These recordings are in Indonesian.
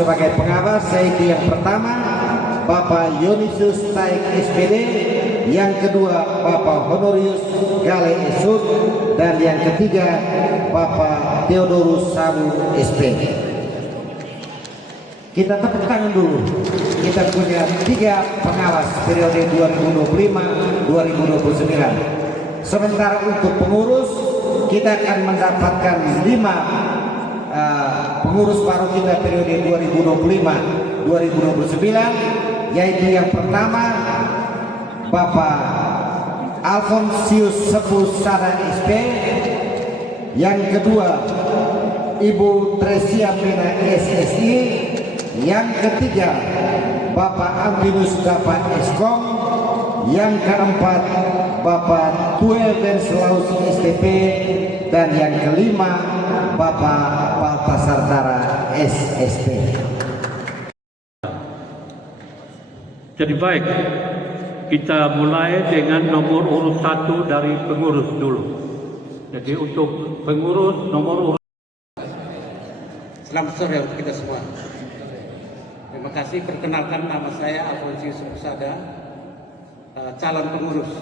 sebagai pengawas, yaitu yang pertama Bapak Yonisus Taik SPD, yang kedua Bapak Honorius Gale Esud, dan yang ketiga Bapak Theodorus Sabu SP. Kita tepuk tangan dulu. Kita punya 3 pengawas periode 2025-2029. Sementara untuk pengurus, kita akan mendapatkan 5 pengurus baru kita periode 2025-2029, yaitu yang pertama Bapak Alfonsius Sepu Sada SP, yang kedua Ibu Tresia Pena SSI, yang ketiga Bapak Ambinus Dapat Eskom, yang keempat Bapak Tuel dan Selaus STP, dan yang kelima Bapak Baltasar Dara SSP. Jadi baik, kita mulai dengan nomor urut 1 dari pengurus dulu. Jadi untuk pengurus nomor urut. Selamat sore untuk kita semua. Terima kasih. Perkenalkan, nama saya Alfonsius Rusada, calon pengurus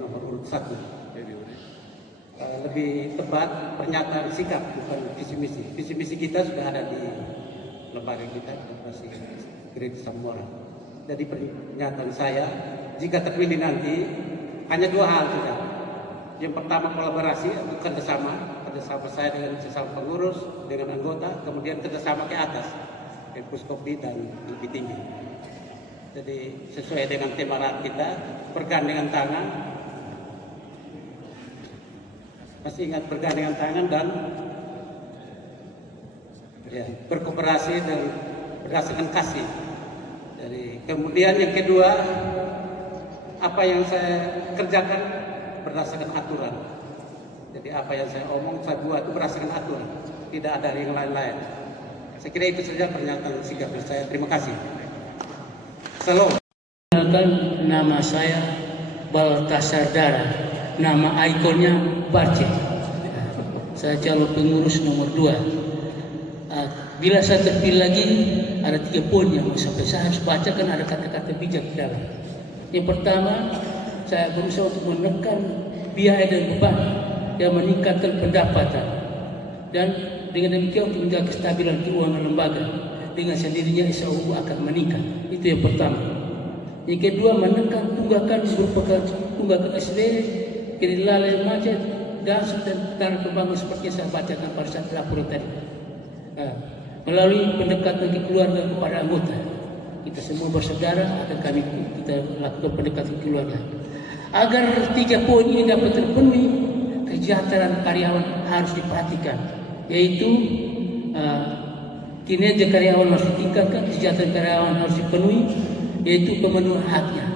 nomor urut 1. Lebih tepat pernyataan sikap, bukan visi misi. Visi misi kita sudah ada di lembaga kita, Koperasi Gereja Samora. Jadi pernyataan saya, jika terpilih nanti, hanya 2 hal saja. Yang pertama kolaborasi atau kerjasama saya dengan sesama pengurus, dengan anggota, kemudian kerjasama ke atas, ke Puskopi dan lebih tinggi. Jadi sesuai dengan tema kita, bergandengan tangan. Masih ingat bergandengan tangan dan ya, berkooperasi dan berdasarkan kasih. Jadi kemudian yang kedua, apa yang saya kerjakan berdasarkan aturan. Jadi apa yang saya omong, saya buat itu berdasarkan aturan, tidak ada yang lain-lain. Saya kira itu saja pernyataan sikap saya. Terima kasih. Salam. Nama saya Baltasar Dara, nama ikonnya Barce. Saya calon pengurus nomor 2. Bila saya terpilih lagi, ada 3 poin yang sampai saya harus bacakan, ada kata-kata bijak di dalam. Yang pertama, saya berusaha untuk menekan biaya dan beban yang meningkatkan pendapatan, dan dengan demikian untuk menjaga kestabilan keuangan lembaga. Dengan sendirinya SAU akan meningkat. Itu yang pertama. Yang kedua, menekan tunggakan berupa tunggakan SB, kredit lalai macet, dan dana pembangunan seperti yang saya bacakan pada saat laporan tadi. Melalui pendekatan keluarga kepada anggota, kita semua bersaudara, akan kita lakukan pendekatan keluarga. Agar 3 poin ini dapat terpenuhi, kesejahteraan karyawan harus diperhatikan, yaitu kinerja karyawan harus ditingkatkan, kesejahteraan karyawan harus dipenuhi, yaitu pemenuhan haknya.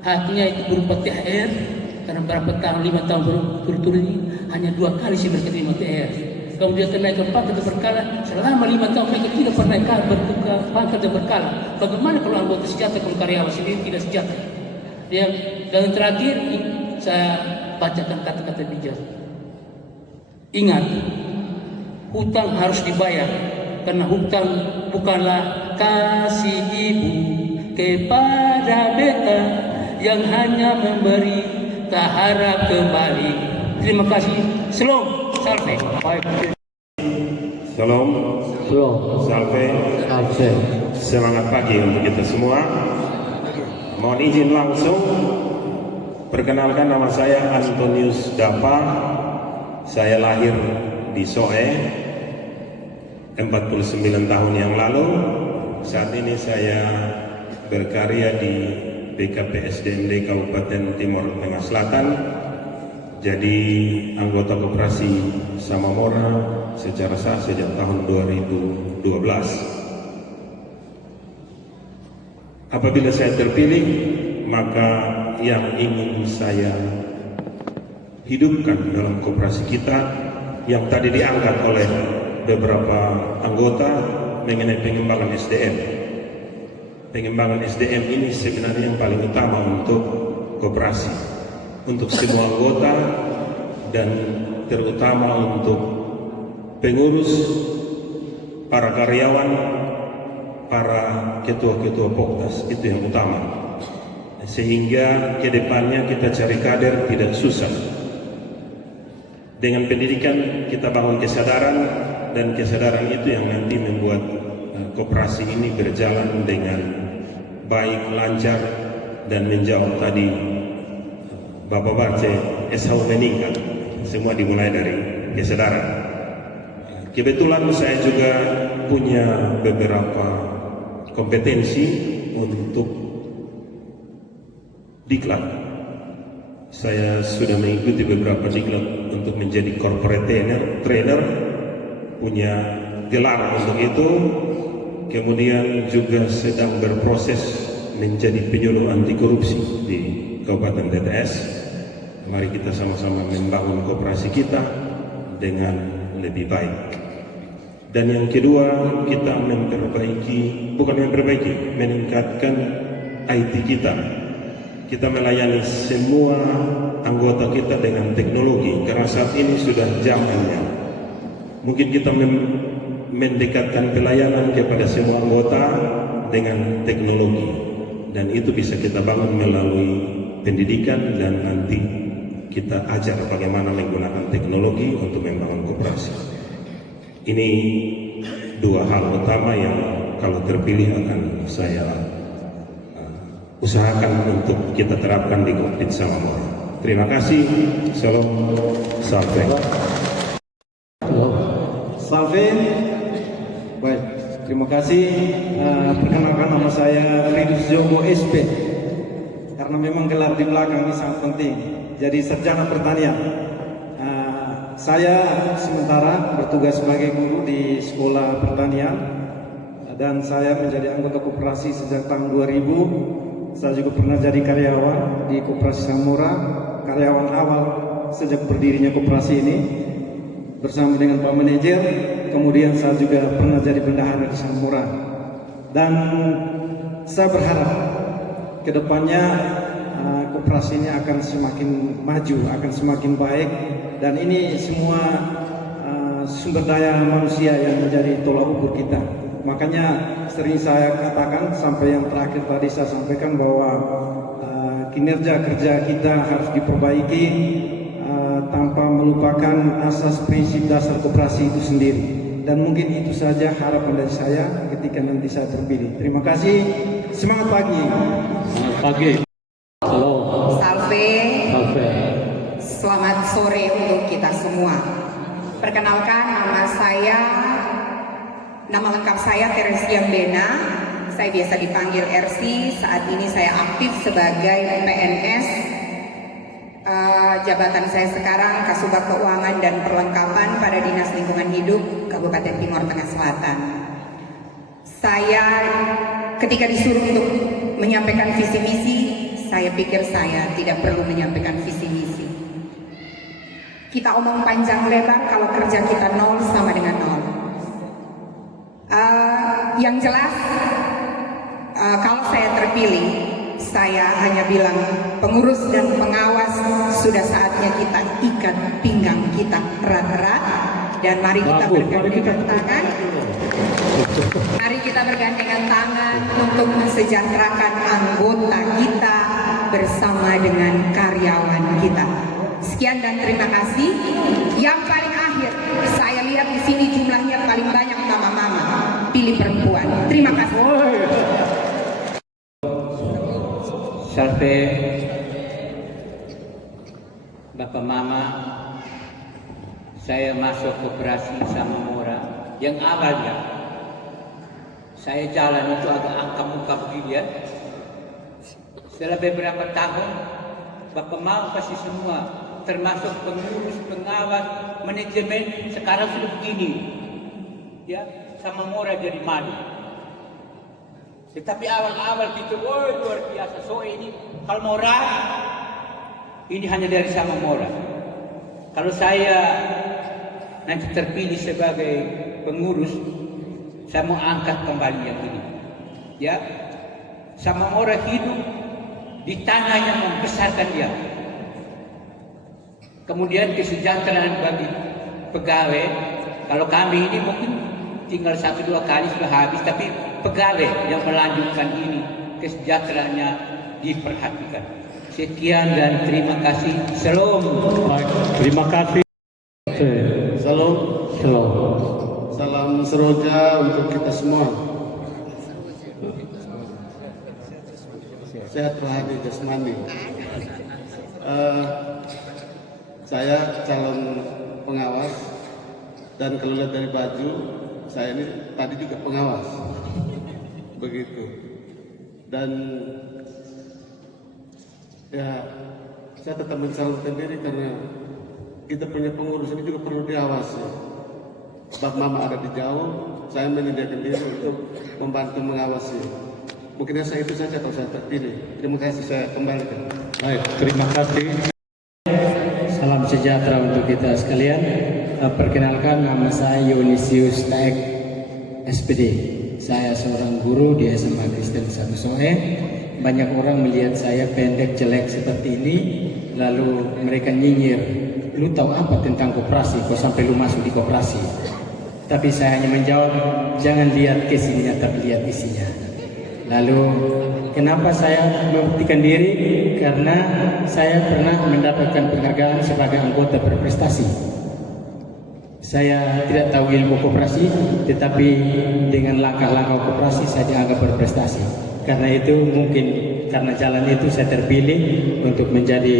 Haknya itu berupa THR, karena berapa tahun, 5 tahun berturut-turut ini hanya 2 kali sih mereka terima THR. Kemudian kenaikan pangkat dan berkala, selama 5 tahun mereka tidak pernah bertukar pangkat dan berkala. Bagaimana kalau anggota sejahtera, kalau karyawan sendiri tidak sejahtera? Dan terakhir, saya bacakan kata-kata bijak. Ingat, hutang harus dibayar, karena hutang bukanlah kasih ibu kepada beta yang hanya memberi, tak harap kembali. Terima kasih. Shalom. Salve. Shalom. Salve. Semangat pagi untuk kita semua. Mohon izin langsung, perkenalkan, nama saya Antonius Dapa. Saya lahir di Soe 49 tahun yang lalu. Saat ini saya berkarya di BKPSDMD Kabupaten Timur Tengah Selatan, jadi anggota Koperasi Samamora secara sah sejak tahun 2012. Apabila saya terpilih, maka yang ingin saya hidupkan dalam koperasi kita yang tadi diangkat oleh beberapa anggota mengenai pengembangan SDM. Pengembangan SDM ini sebenarnya yang paling utama untuk koperasi, untuk semua anggota, dan terutama untuk pengurus, para karyawan, para ketua-ketua Poktas, itu yang utama. Sehingga ke depannya kita cari kader tidak susah. Dengan pendidikan kita bangun kesadaran, dan kesadaran itu yang nanti membuat koperasi ini berjalan dengan baik, lancar, dan menjawab tadi Bapak Barce, SHU meningkat. Semua dimulai dari kesadaran. Kebetulan saya juga punya beberapa kompetensi untuk diklat. Saya sudah mengikuti beberapa diklat untuk menjadi corporate trainer, punya gelar untuk itu. Kemudian juga sedang berproses menjadi penyuluh anti korupsi di Kabupaten TTS. Mari kita sama-sama membangun koperasi kita dengan lebih baik. Dan yang kedua, kita meningkatkan IT kita. Kita melayani semua anggota kita dengan teknologi, karena saat ini sudah zamannya. Mungkin kita mendekatkan pelayanan kepada semua anggota dengan teknologi, dan itu bisa kita bangun melalui pendidikan, dan nanti kita ajar bagaimana menggunakan teknologi untuk membangun koperasi. Ini dua hal utama yang kalau terpilih akan saya usahakan untuk kita terapkan di Kopdit Samamora. Terima kasih. Salam sampai. Salve. Baik, terima kasih. Perkenalkan, nama saya Ridus Jogo SP. Karena memang gelar di belakang ini sangat penting. Jadi sarjana pertanian. Saya sementara bertugas sebagai guru di sekolah pertanian, dan saya menjadi anggota koperasi sejak tahun 2000. Saya juga pernah jadi karyawan di Koperasi Samamora, karyawan awal sejak berdirinya koperasi ini bersama dengan Pak Manajer. Kemudian saya juga pernah jadi bendahara di Samamora, dan saya berharap kedepannya koperasi ini akan semakin maju, akan semakin baik, dan ini semua sumber daya manusia yang menjadi tolak ukur kita. Makanya sering saya katakan, sampai yang terakhir tadi saya sampaikan, bahwa kinerja kerja kita harus diperbaiki tanpa melupakan asas prinsip dasar koperasi itu sendiri. Dan mungkin itu saja harapan dari saya ketika nanti saya terpilih. Terima kasih. Semangat pagi. Selamat pagi. Halo. Salve. Salve. Selamat sore untuk kita semua. Perkenalkan, nama lengkap saya Teresia Bena. Saya biasa dipanggil RC. Saat ini saya aktif sebagai PNS. Jabatan saya sekarang Kasubag Keuangan dan Perlengkapan pada Dinas Lingkungan Hidup Kabupaten Timur Tengah Selatan. Saya ketika disuruh untuk menyampaikan visi misi, saya pikir saya tidak perlu menyampaikan visi misi. Kita omong panjang lebar, kalau kerja kita nol sama dengan nol. Yang jelas, kalau saya terpilih, saya hanya bilang pengurus dan pengawas sudah saatnya kita ikat pinggang kita erat-erat, dan mari kita bergandengan tangan. Mari kita bergandengan tangan untuk mensejahterakan anggota kita bersama dengan karyawan kita. Sekian dan terima kasih. Yang paling akhir, saya lihat di sini jumlahnya paling banyak mama-mama. Pilih perempuan. Terima kasih. Sampai Bapak Mama, saya masuk koperasi Samamora yang awalnya saya jalan itu agak angka muka begini ya. Setelah beberapa tahun, Bapak Mama pasti semua, termasuk pengurus, pengawas, manajemen, sekarang sudah begini. Ya, Samamora jadi malu. Tetapi awal-awal gitu, woi luar biasa. So ini Samamora, ini hanya dari Samamora. Kalau saya nanti terpilih sebagai pengurus, saya mau angkat kembali yang ini. Ya, Samamora hidup di tanah yang membesarkan dia. Kemudian kesejahteraan bagi pegawai. Kalau kami ini mungkin tinggal 1-2 kali sudah habis, tapi pegawai yang melanjutkan ini kesejahteraannya diperhatikan. Sekian dan terima kasih. Salam. Baik, terima kasih. Salam. Salam. Salam seroja untuk kita semua. Sehat rohani jasmani. Saya calon pengawas, dan kalau lihat dari baju saya ini tadi juga pengawas, begitu. Dan ya saya tetap mencalonkan diri karena kita punya pengurus ini juga perlu diawasi. Bab mama ada di jauh, saya menyediakan diri untuk membantu mengawasi. Mungkin saya itu saja kalau saya terpilih. Terima kasih, saya kembalikan. Baik, terima kasih. Salam sejahtera untuk kita sekalian. Perkenalkan, nama saya Yonisius Taek SPD. Saya seorang guru di SMA Kristen 1 Soe. Banyak orang melihat saya pendek jelek seperti ini, lalu mereka nyinyir, lu tahu apa tentang koperasi, kok sampai lu masuk di koperasi? Tapi saya hanya menjawab, jangan lihat kesininya tapi lihat isinya. Lalu kenapa saya membuktikan diri? Karena saya pernah mendapatkan penghargaan sebagai anggota berprestasi. Saya tidak tahu ilmu koperasi, tetapi dengan langkah-langkah koperasi saya dianggap berprestasi. Karena itu mungkin karena jalan itu saya terpilih untuk menjadi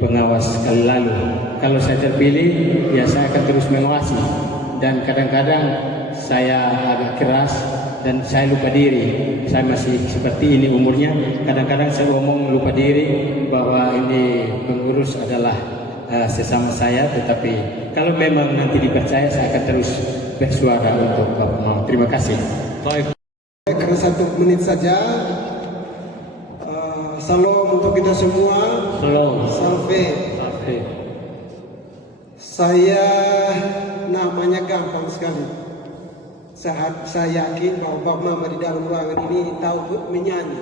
pengawas kali lalu. Kalau saya terpilih, ya saya akan terus mengawasi. Dan kadang-kadang saya agak keras dan saya lupa diri. Saya masih seperti ini umurnya. Kadang-kadang saya ngomong lupa diri bahwa ini pengurus adalah sesama saya. Tetapi kalau memang nanti dipercaya, saya akan terus bersuara untuk Bapak Mama. Terima kasih. Baik. Karena 1 menit saja. Salam untuk kita semua. Salam. Salve. Salve. Saya namanya gampang sekali. Saya yakin bahwa Bapak Mama di dalam ruangan ini tahu menyanyi.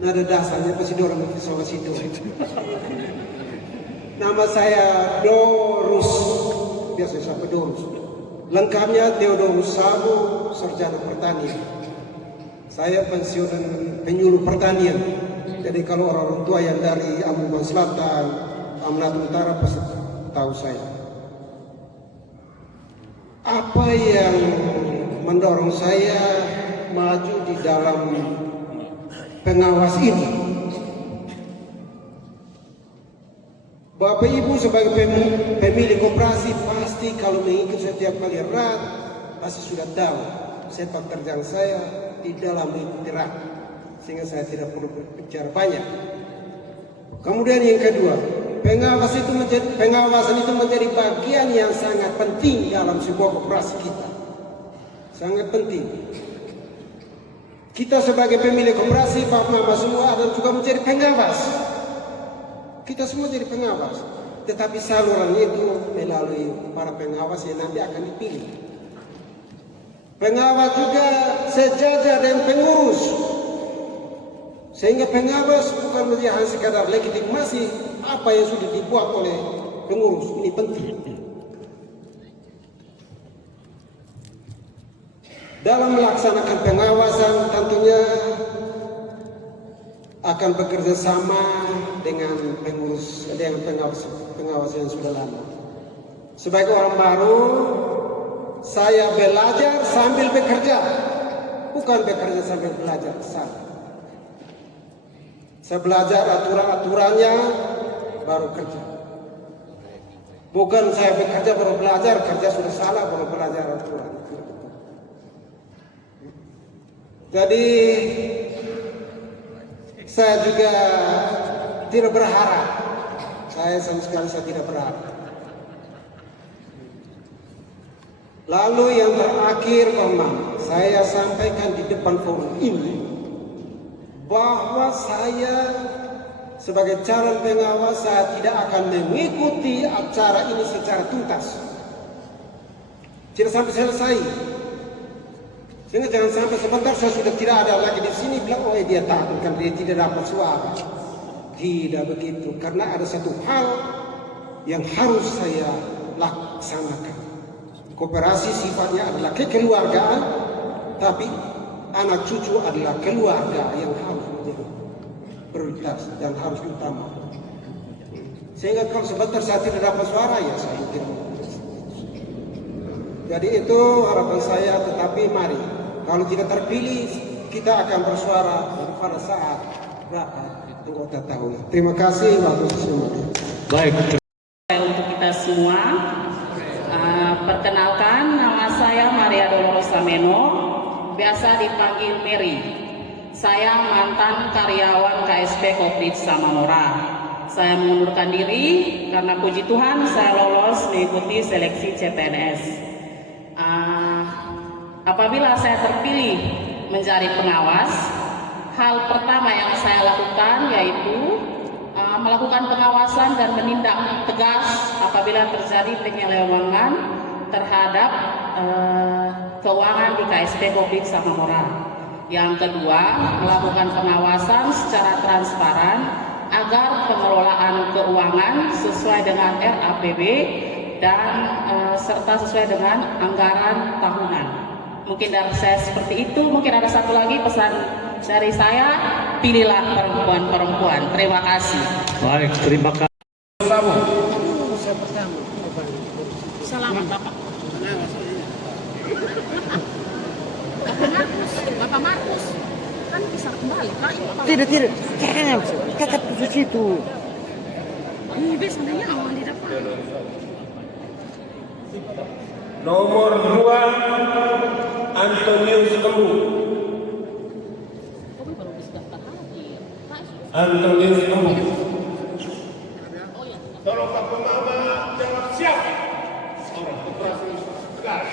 Nada dasarnya pasti dorong ke soal situ. Nama saya Dorus, biasa siapa Dorus. Lengkapnya Theodorus Sabo, sarjana pertanian. Saya pensiunan penyuluh pertanian. Jadi kalau orang tua yang dari Ambon Selatan, Amanat Utara pasti tahu saya. Apa yang mendorong saya maju di dalam pengawas ini? Bapak Ibu sebagai pemilik koperasi pasti kalau mengikuti setiap kali RAT pasti sudah tahu sepak terjang saya di dalam mengikuti RAT, sehingga saya tidak perlu berbicara banyak. Kemudian yang kedua, pengawasan itu menjadi bagian yang sangat penting dalam sebuah koperasi kita. Sangat penting. Kita sebagai pemilik koperasi, Bapak Mama semua adalah juga menjadi pengawas. Kita semua jadi pengawas. Tetapi saluran itu melalui para pengawas yang nanti akan dipilih. Pengawas juga sejajar dengan pengurus. Sehingga pengawas bukan hanya sekadar legitimasi apa yang sudah dibuat oleh pengurus. Ini penting. Dalam melaksanakan pengawasan tentunya akan bekerja sama dengan pengurus, dengan pengawas yang sudah lama. Sebagai orang baru, saya belajar sambil bekerja, bukan bekerja sambil belajar. Saya belajar aturan-aturannya baru kerja. Bukan saya bekerja baru belajar, kerja sudah salah baru belajar aturan. Jadi saya juga tidak berharap. Saya sama sekali saya tidak berharap. Lalu yang terakhir, Pak, saya sampaikan di depan forum ini bahwa saya sebagai calon pengawas saya tidak akan mengikuti acara ini secara tuntas. Tidak sampai selesai. Sehingga jangan sampai sebentar saya sudah tidak ada lagi di sini bilang oh dia takut kan dia tidak dapat suara. Tidak begitu, karena ada satu hal yang harus saya laksanakan. Koperasi sifatnya adalah kekeluargaan, tapi anak cucu adalah keluarga yang harus menjadi prioritas dan harus utama. Sehingga kalau sebentar saya tidak dapat suara, ya saya tidak. Jadi itu harapan saya, tetapi mari, kalau tidak terpilih, kita akan bersuara pada saat rapat anggota tahunan. Terima kasih, Bapak semua. Baik. Untuk kita semua, perkenalkan nama saya Maria Dolores Sameno, biasa dipanggil Mary. Saya mantan karyawan KSP Koprif Samamora. Saya mengundurkan diri karena puji Tuhan saya lolos mengikuti seleksi CPNS. Apabila saya terpilih menjadi pengawas, hal pertama yang saya lakukan yaitu melakukan pengawasan dan menindak tegas apabila terjadi penyelewengan terhadap keuangan di KSP Koprif Samamora. Yang kedua, melakukan pengawasan secara transparan agar pengelolaan keuangan sesuai dengan RAPB dan serta sesuai dengan anggaran tahunan. Mungkin dari saya seperti itu. Mungkin ada satu lagi pesan dari saya, pilihlah perempuan-perempuan. Terima kasih. Baik, terima kasih. Selamat Bapak. Bapak Markus kan bisa kembali. Tidak, jangan, tetap di situ. Ini biasanya awal di depan. Nomor 2 Antonius Kembu. Antonius Kembu. Tolong Pak Pemama jawab siap. Orang koperasi tegas.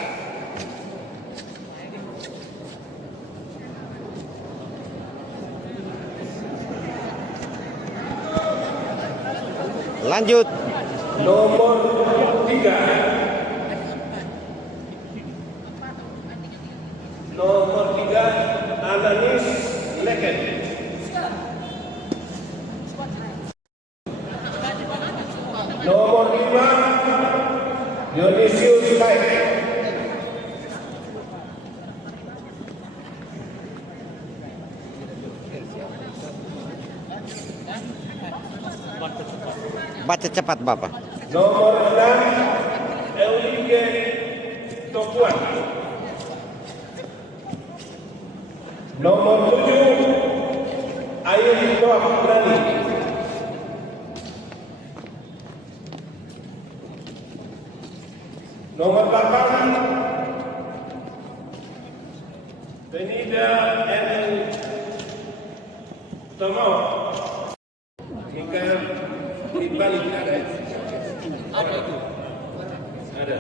Lanjut. Nomor 3. Nomor 3 Ananis Leken. Nomor 5 Dionysius Baik. Baca cepat, Bapak. Nomor 6 Eulige Tokuan. Nomor 7 Ayun Toak Berani. Nomor 8 Benida N. Tomo. Mikael di balik ada. Ada.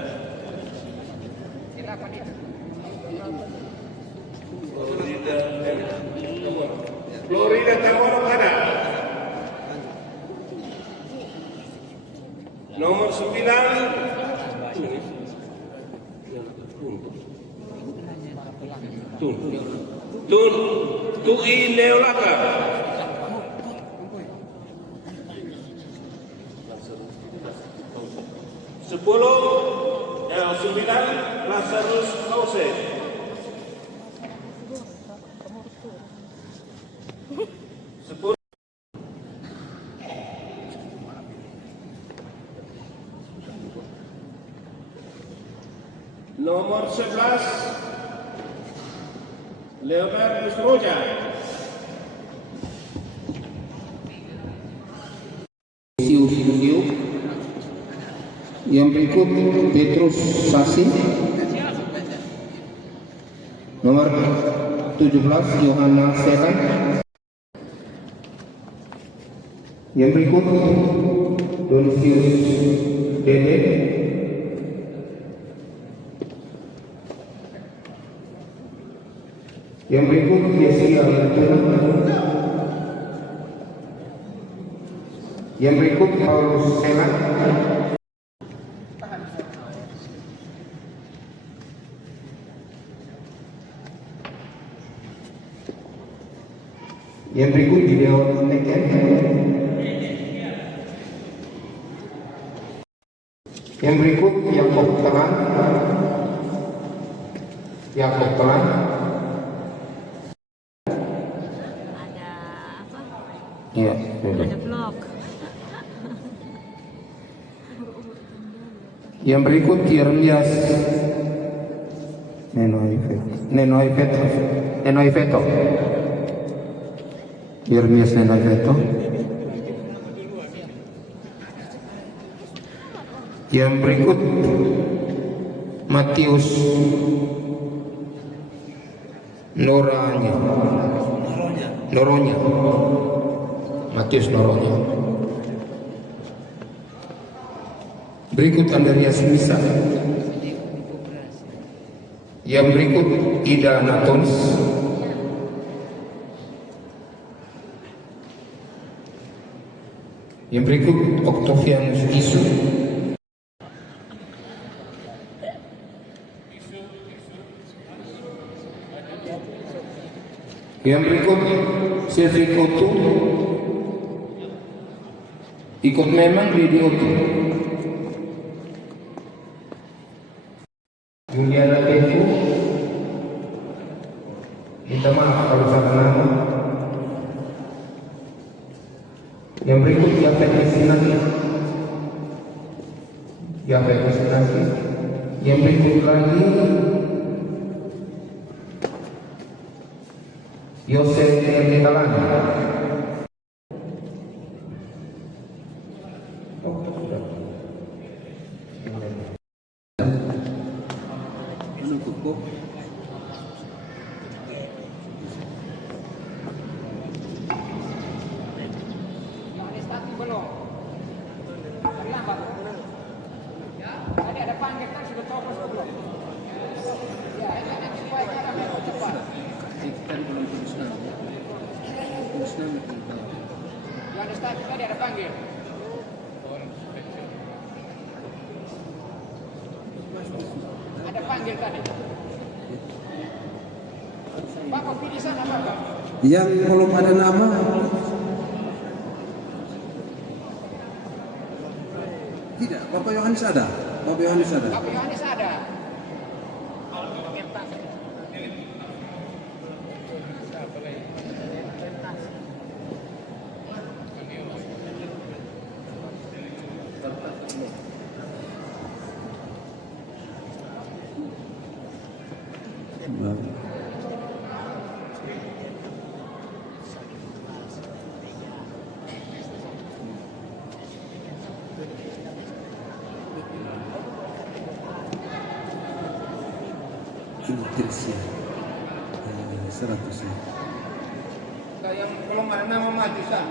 Silakan itu. Florida Tamoro ada. Nomor 9 Tui Neolaka. Sepuluh 9 Lazarus Hause. 10 Nomor 11 Leonard Roja. Yang berikut Petrus Sasi. Nomor 17 Yohana Setan. Yang berikut Donisius Dede. Yang berikut Yesia Lantuna. Yang berikut Paulus Selan. Yang berikut Gideon Neken. Yang berikut Yakob Teran. Yakob Pelan. Ada apa? Iya, Ada vlog. Yang berikut Yeremias Nenoiveto. Yeremias Nenoiveto. Yang berikut Matius Noronya. Matius Noronya. Berikut Andreas Misa. Yang berikut Ida Natons. Yang berikut Octavianus Isu. Yang berikut Cedric Otto. Ikut memang Lady Otto. Juliana Tefu. Minta maaf kalau salah nama. Yang berikut Yafet Esinasi. Yang berikut lagi Yosef Ernitalani. Yang belum ada nama, tidak. Bapak Yohanes ada. Bapak Yohanes ada. Indonesia 100. Yang belum ada nama maju sah.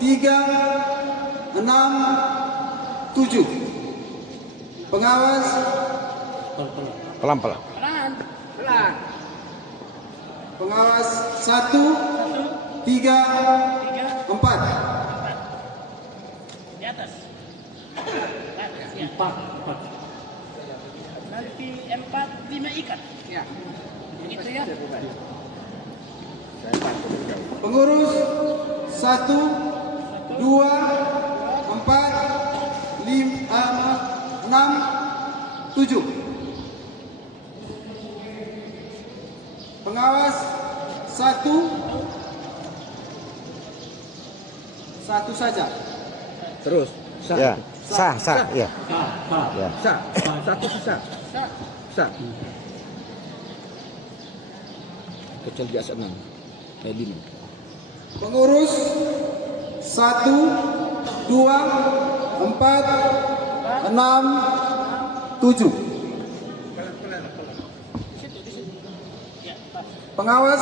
Tiga, 6, 7. Pengawas Pelan-pelan. Pengawas 1, 3, 4. Di atas. Empat. Nanti 4, 5 ikat. Ya. Begitu ya. Pengurus 1, 2, 4, 5, 6, 7. Pengawas 1 saja. Terus. Ya. Sah. Ya. Ya. Satu sah. Kecil biasa 6. Edin. Pengurus 1, 2, 4, 6, 7. Pengawas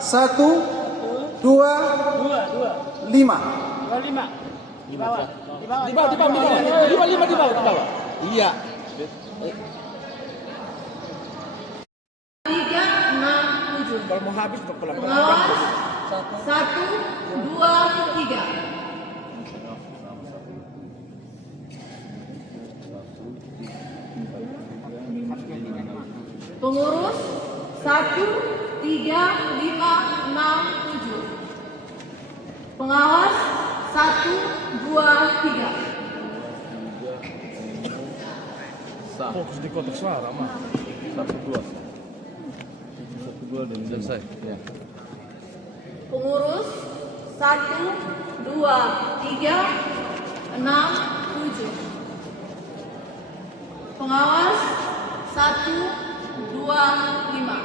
1, 2, 5. Di bawah. Iya. 3, 6, 7. Kalau mau habis pelan-pelan. Pengawas 1, 2, 3. Pengurus 1, 3, 5, 6, 7. Pengawas 1, 2, 3. Fokus di kotak suara mah. 1, 2. 1, 2 dan selesai. Ya. Pengurus 1, 2, 3, 6, 7. Pengawas 1, 2, 5.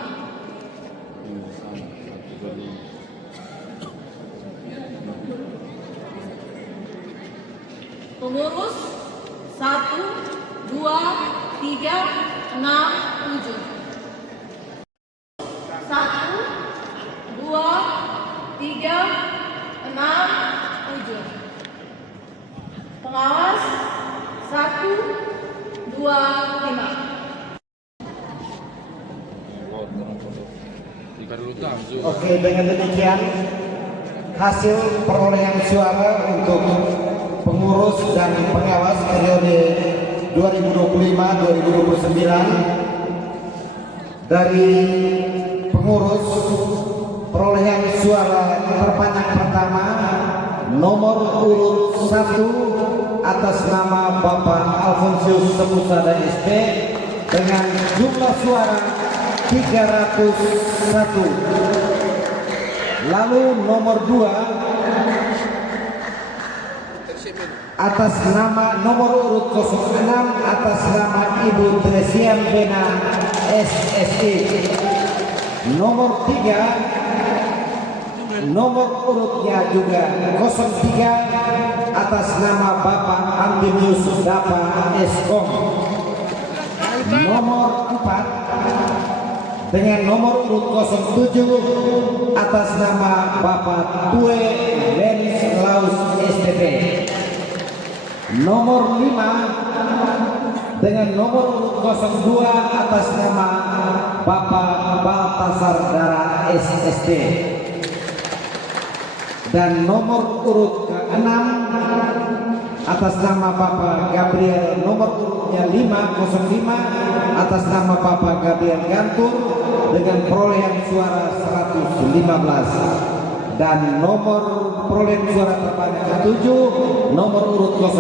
Pengurus 1, 2, 3, 6, 7. 1, 2, 3, 6, 7. Pengawas 1, 2, 5. Oke, dengan demikian hasil perolehan suara untuk pengurus dan pengawas periode 2025-2029 dari pengurus, perolehan suara terbanyak pertama nomor urut 1 atas nama Bapak Alfonsius Semusada SP dengan jumlah suara 301. Lalu nomor 2 atas nama nomor urut 06 atas nama Ibu Tresian Bena SSI. Nomor 3 nomor urutnya juga 03 atas nama Bapak Antonius Dapa Eskom. Nomor 4 dengan nomor urut 07 atas nama Bapak Tue Lenis Laus SPP. Nomor 5 dengan nomor urut 02 atas nama Bapak Baltasar Dara SST. Dan nomor urut ke-6 atas nama Bapak Gabriel, nomor urutnya 505 atas nama Bapak Gabriel Gantur dengan perolehan suara 115. Dan nomor perolehan suara terbanyak ke-7 nomor urut 04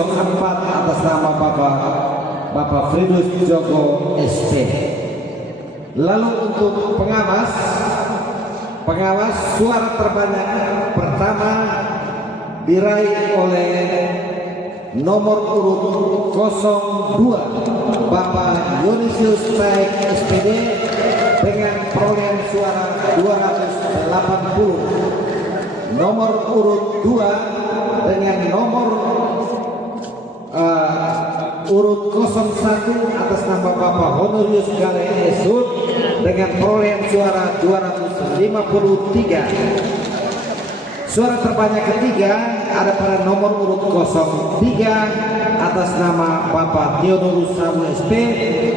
atas nama Bapak Fridus Joko SP. Lalu untuk pengawas suara terbanyak pertama diraih oleh nomor urut 02 Bapak Yonisius Taik SPD dengan perolehan suara 280. Nomor urut 2 dengan nomor urut 01 atas nama Bapak Honorius Gale Esud dengan perolehan suara 253. Suara terbanyak ketiga ada pada nomor urut 03 atas nama Bapak Theodorus Samu SP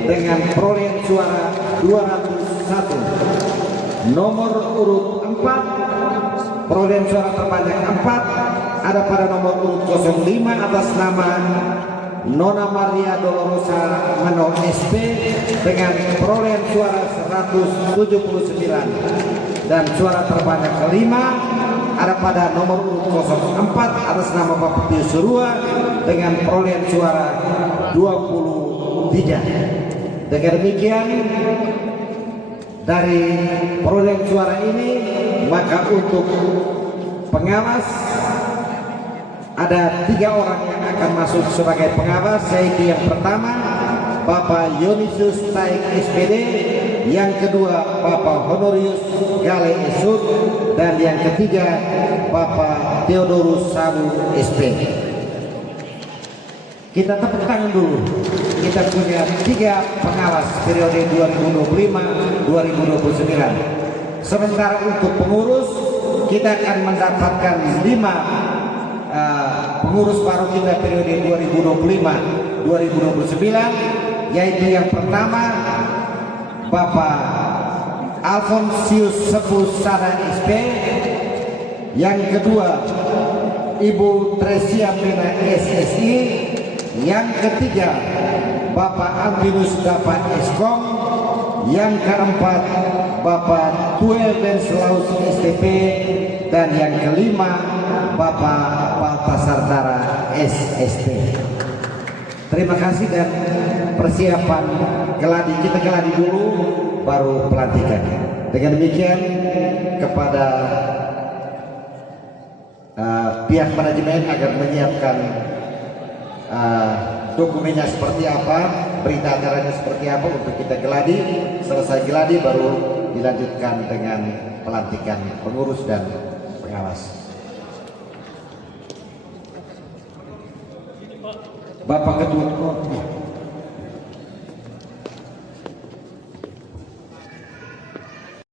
dengan perolehan suara 201. Nomor urut 4 perolehan suara terbanyak 4 ada pada nomor urut 05 atas nama Nona Maria Dolorosa Mano SP dengan perolehan suara 179. Dan suara terbanyak kelima ada pada nomor urut 04 atas nama Bapak Tio Surua dengan perolehan suara 23. Dengan demikian dari perolehan suara ini maka untuk pengawas ada 3 orang yang akan masuk sebagai pengawas, yaitu yang pertama Bapak Yonisius Taik SPD, yang kedua Bapak Honorius Gale Esud, dan yang ketiga Bapak Theodorus Sabu SP. Kita tepuk tangan dulu. Kita punya 3 pengawas periode 2025-2029. Sementara untuk pengurus, kita akan mendapatkan 5 pengurus baru kita periode 2025-2029, yaitu yang pertama Bapak Alfonsius Sepu Sada SP, yang kedua Ibu Tresia Mina SSI, yang ketiga Bapak Ambinus Dapat Eskom, yang keempat Bapak Tuel Benslaus STP, dan yang kelima Bapak Baltasar Dara SST. Terima kasih dan persiapan geladi, kita geladi dulu baru pelantikan. Dengan demikian kepada pihak manajemen agar menyiapkan dokumennya seperti apa, berita acaranya seperti apa untuk kita geladi. Selesai geladi baru dilanjutkan dengan pelantikan pengurus dan pengawas. Bapak Ketua